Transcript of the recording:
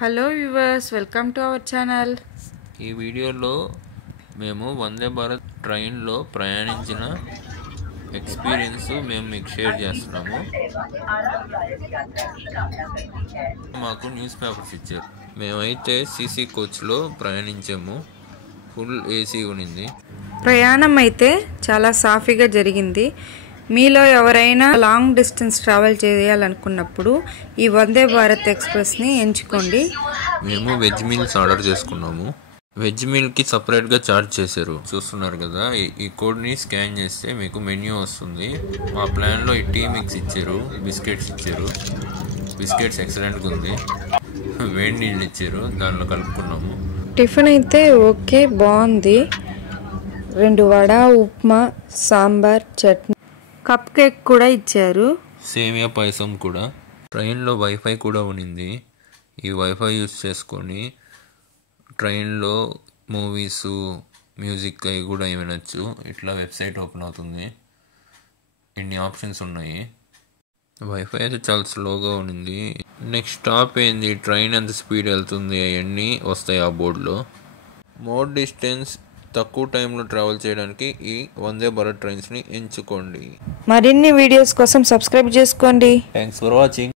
Hello viewers, welcome to our channel. ఈ వీడియోలో మేము వందే భారత్ ట్రైన్లో ప్రయాణించిన ఎక్స్పీరియన్స్ మేము మీకు షేర్ చేస్తున్నాము. మాకు న్యూస్ పేపర్స్ ఇచ్చారు. మేమైతే సీసీ కోచ్లో ప్రయాణించాము. ఫుల్ ఏసీ ఉన్నింది. ప్రయాణం అయితే చాలా సాఫీగా జరిగింది. మీలో ఎవరైనా లాంగ్ డిస్టెన్స్ ట్రావెల్ చేయాలనుకున్నప్పుడు ఈ వందే భారత్ ఎక్స్ప్రెస్ని ఎంచుకోండి. మేము వెజ్ మీల్స్ ఆర్డర్ చేసుకున్నాము. వెజ్ మీల్కి సపరేట్గా ఛార్జ్ చేశారు. చూస్తున్నారు కదా, ఈ కోడ్ని స్కాన్ చేస్తే మీకు మెన్యూ వస్తుంది. మా ప్లాన్లో ఈ టీ మిక్స్ ఇచ్చారు, బిస్కెట్స్ ఇచ్చారు. బిస్కెట్స్ ఎక్సలెంట్గా ఉంది. వేడి నీళ్ళు ఇచ్చారు, దానిలో కలుపుకున్నాము. టిఫిన్ అయితే ఓకే, బాగుంది. 2 వడ, ఉప్మా, సాంబార్, చట్నీ, కప్ కేక్ కూడా ఇచ్చారు. సేమియా పాయసం కూడా. ట్రైన్లో వైఫై కూడా ఉన్నింది. ఈ వైఫై యూస్ చేసుకొని ట్రైన్లో మూవీస్, మ్యూజిక్ అవి కూడా వినొచ్చు. ఇట్లా వెబ్సైట్ ఓపెన్ అవుతుంది. ఇన్ని ఆప్షన్స్ ఉన్నాయి. వైఫై అయితే చాలా స్లోగా ఉన్నింది. నెక్స్ట్ స్టాప్ ఏంది, ట్రైన్ ఎంత స్పీడ్ వెళ్తుంది అవన్నీ వస్తాయి ఆ బోర్డులో. మోర్ డిస్టెన్స్ తక్కువ టైంలో ట్రావెల్ చేయడానికి ఈ వందే భారత్ ట్రైన్స్ని ఎంచుకోండి. మరిన్ని వీడియోస్ కోసం సబ్స్క్రైబ్ చేసుకోండి. Thanks for watching.